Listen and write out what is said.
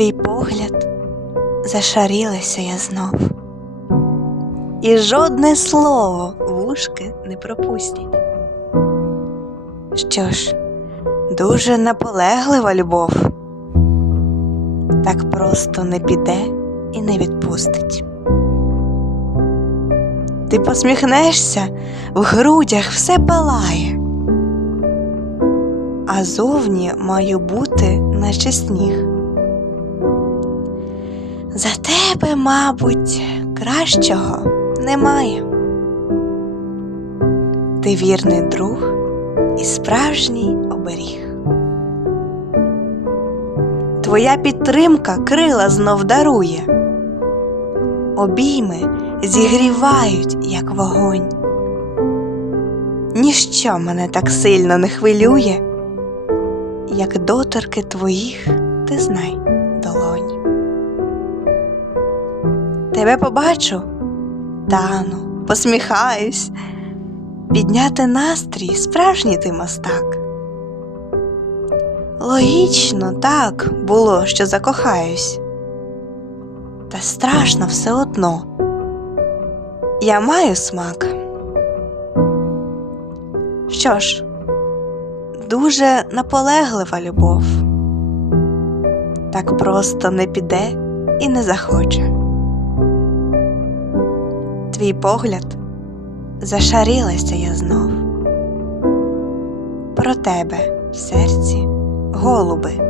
твій погляд зашарілася я знов, і жодне слово вушки не пропустять. Що ж, дуже наполеглива любов, так просто не піде і не відпустить. Ти посміхнешся, в грудях все палає, а зовні маю бути, наче сніг. За тебе, мабуть, кращого немає. Ти вірний друг і справжній оберіг. Твоя підтримка крила знов дарує, обійми зігрівають, як вогонь. Ніщо мене так сильно не хвилює, як доторки твоїх, ти знай, долонь. Тебе побачу, тану, посміхаюсь, підняти настрій справжній ти мастак. Логічно так було, що закохаюсь, та страшно все одно. Я маю смак. Що ж, дуже наполеглива любов, так просто не піде і не захоче. Твій погляд зашарілася я знов. Про тебе в серці голуби.